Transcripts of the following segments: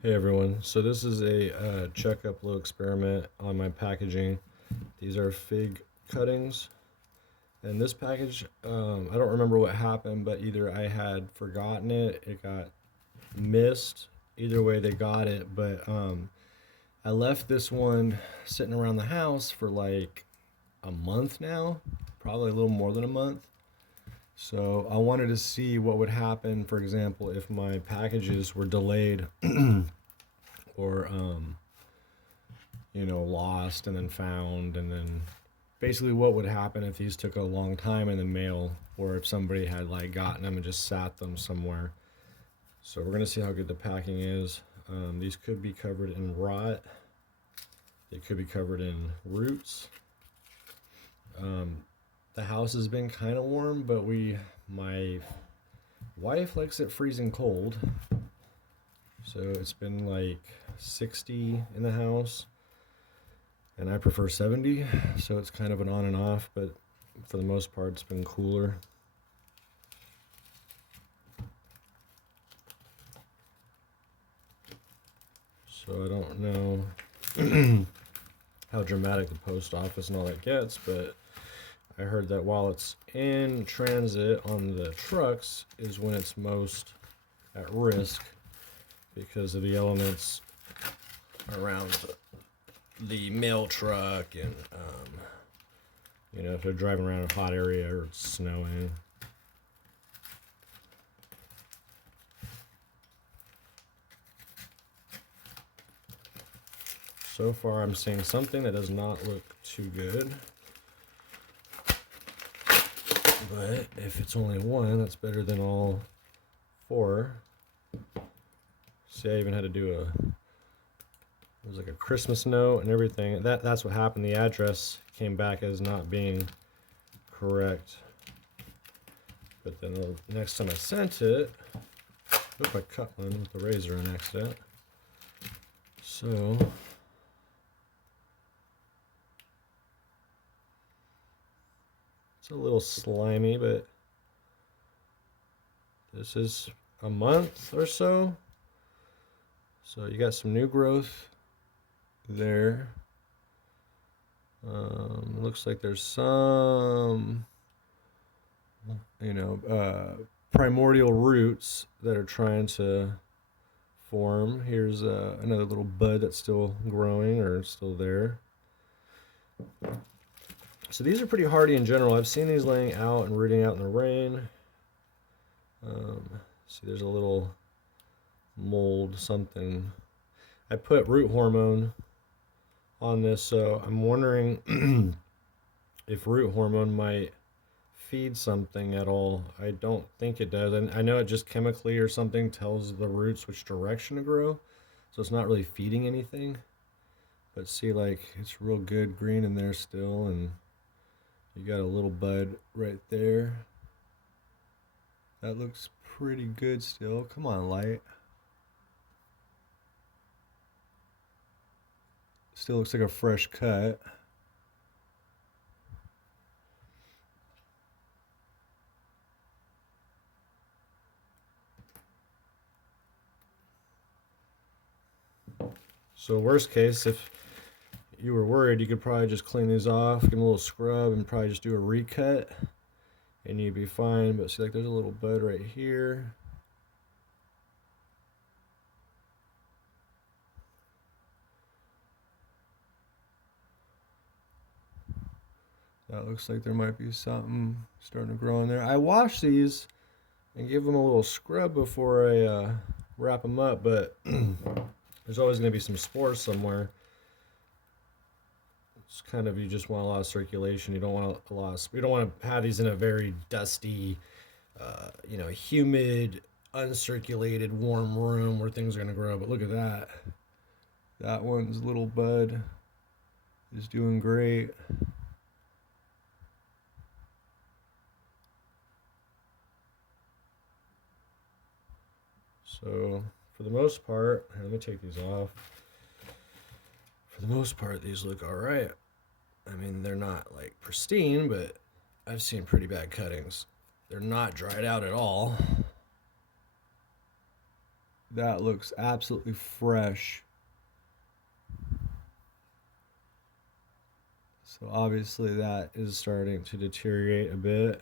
Hey everyone, so this is a checkup little experiment on my packaging. These are fig cuttings, and this package, I don't remember what happened, but either I had forgotten it, it got missed. Either way, they got it, but I left this one sitting around the house for like a month now, probably a little more than a month. So I wanted to see what would happen, for example, if my packages were delayed or lost and then found, and then basically what would happen if these took a long time in the mail, or if somebody had like gotten them and just sat them somewhere. So we're gonna see how good the packing is. These could be covered in rot. They could be covered in roots. Um, the house has been kind of warm, but my wife likes it freezing cold. So it's been like 60 in the house, and I prefer 70, so it's kind of an on and off, but for the most part, it's been cooler. So I don't know how dramatic the post office and all that gets, but I heard that while it's in transit on the trucks is when it's most at risk because of the elements around the mail truck, and if they're driving around a hot area or it's snowing. So far, I'm seeing something that does not look too good. But if it's only one, that's better than all four. See, I even had to do it was like a Christmas note and everything. That's what happened. The address came back as not being correct. But then the next time I sent it, oop, I cut one with the razor on accident. So it's a little slimy, but this is a month or so. So you got some new growth there. Looks like there's some, primordial roots that are trying to form. Here's another little bud that's still growing or still there. So these are pretty hardy in general. I've seen these laying out and rooting out in the rain. See, there's a little mold, something. I put root hormone on this, so I'm wondering if root hormone might feed something at all. I don't think it does, and I know it just chemically or something tells the roots which direction to grow, so it's not really feeding anything. But see, like, it's real good green in there still, and you got a little bud right there. That looks pretty good still. Come on, light. Still looks like a fresh cut. So worst case, if you were worried, you could probably just clean these off, give them a little scrub, and probably just do a recut, and you'd be fine. But see, like, there's a little bud right here. That looks like there might be something starting to grow in there. I wash these and give them a little scrub before I wrap them up, but there's always going to be some spores somewhere. It's kind of, you just want a lot of circulation. You don't want a lot of, you don't want to have these in a very dusty, humid, uncirculated, warm room where things are going to grow. But look at that. That one's little bud is doing great. So for the most part, let me take these off. For the most part, these look all right. I mean, they're not like pristine, but I've seen pretty bad cuttings. They're not dried out at all. That looks absolutely fresh. So obviously that is starting to deteriorate a bit.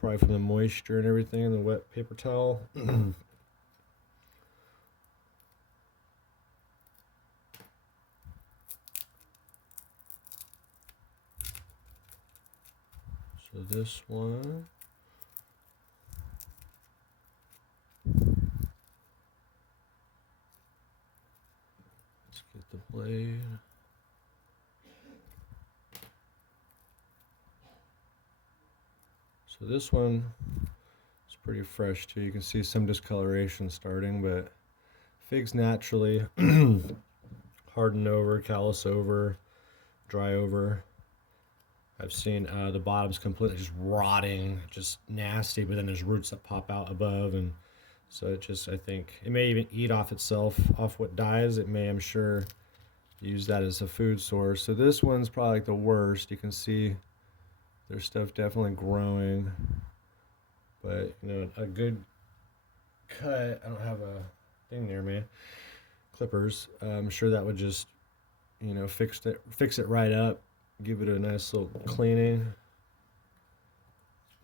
Probably from the moisture and everything in the wet paper towel. So this one. Let's get the blade. So this one is pretty fresh too. You can see some discoloration starting, but figs naturally harden over, callus over, dry over. I've seen the bottom's completely just rotting, just nasty, but then there's roots that pop out above, and so it just, I think, it may even eat off itself, off what dies. It may, I'm sure, use that as a food source. So this one's probably like the worst. You can see there's stuff definitely growing, but you know, a good cut, I don't have a thing near me, clippers. I'm sure that would just, you know, fix it right up, give it a nice little cleaning.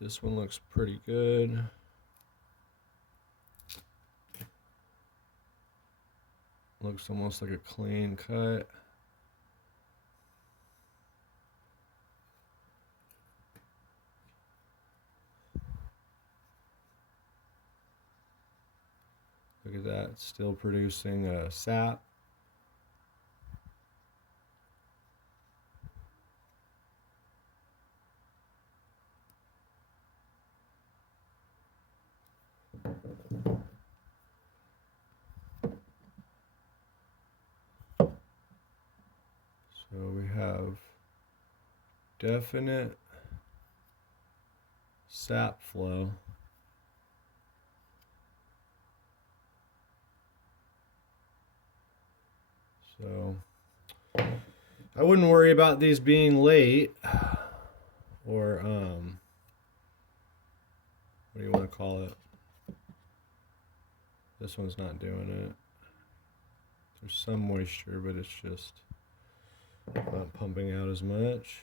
This one looks pretty good. Looks almost like a clean cut. Look at that, still producing sap. So we have definite sap flow. So I wouldn't worry about these being late or what do you want to call it? This one's not doing it. There's some moisture, but it's just not pumping out as much.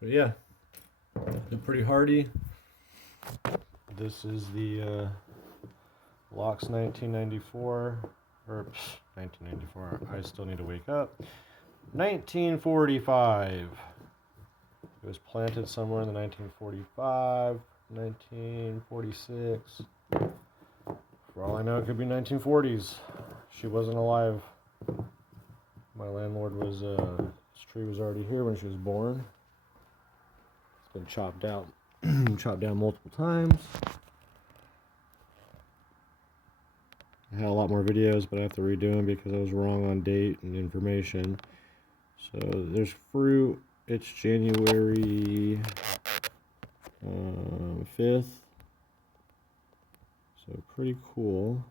But yeah, they're pretty hardy. This is the Locke's 1994, or 1994, I still need to wake up. 1945. It was planted somewhere in the 1945, 1946. For all I know, it could be 1940s. She wasn't alive. My landlord was, this tree was already here when she was born. It's been chopped out, chopped down multiple times. I had a lot more videos, but I have to redo them because I was wrong on date and information. So there's fruit. It's January 5th. So pretty cool.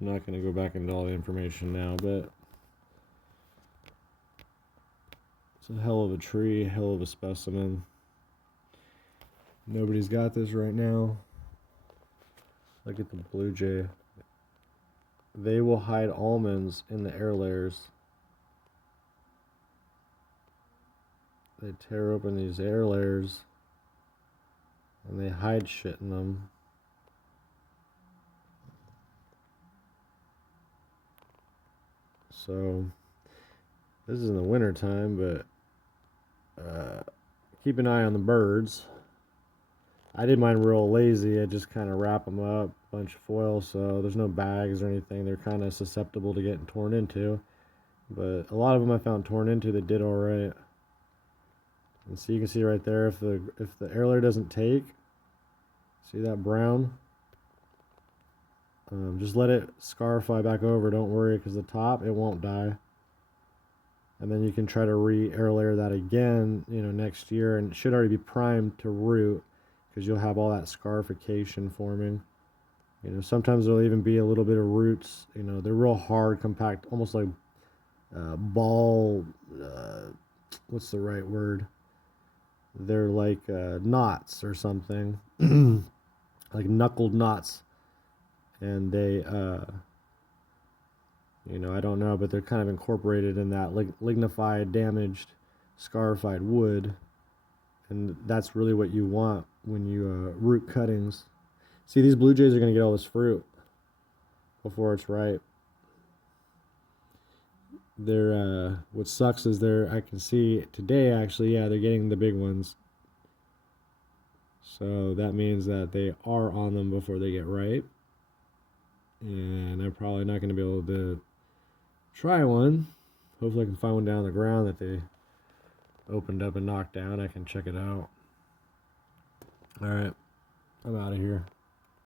I'm not going to go back into all the information now, but it's a hell of a tree, hell of a specimen. Nobody's got this right now. Look at the blue jay. They will hide almonds in the air layers. They tear open these air layers and they hide shit in them. So this is in the winter time, but keep an eye on the birds. I did mine real lazy. I just kind of wrap them up, bunch of foil, so there's no bags or anything. They're kind of susceptible to getting torn into, but a lot of them I found torn into that did all right. And so you can see right there, if the air layer doesn't take, see that brown? Just let it scarify back over. Don't worry, because the top, it won't die. And then you can try to re-air layer that again, you know, next year, and it should already be primed to root because you'll have all that scarification forming. You know, sometimes there'll even be a little bit of roots. You know, they're real hard, compact, almost like ball. What's the right word? They're like knots or something, like knuckled knots, and they, you know, I don't know, but they're kind of incorporated in that lignified, damaged, scarified wood, and that's really what you want when you root cuttings. See, these blue jays are going to get all this fruit before it's ripe. They're, what sucks is I can see today actually, yeah, they're getting the big ones. So that means that they are on them before they get ripe. And I'm probably not going to be able to try one. Hopefully I can find one down on the ground that they opened up and knocked down. I can check it out. All right, I'm out of here.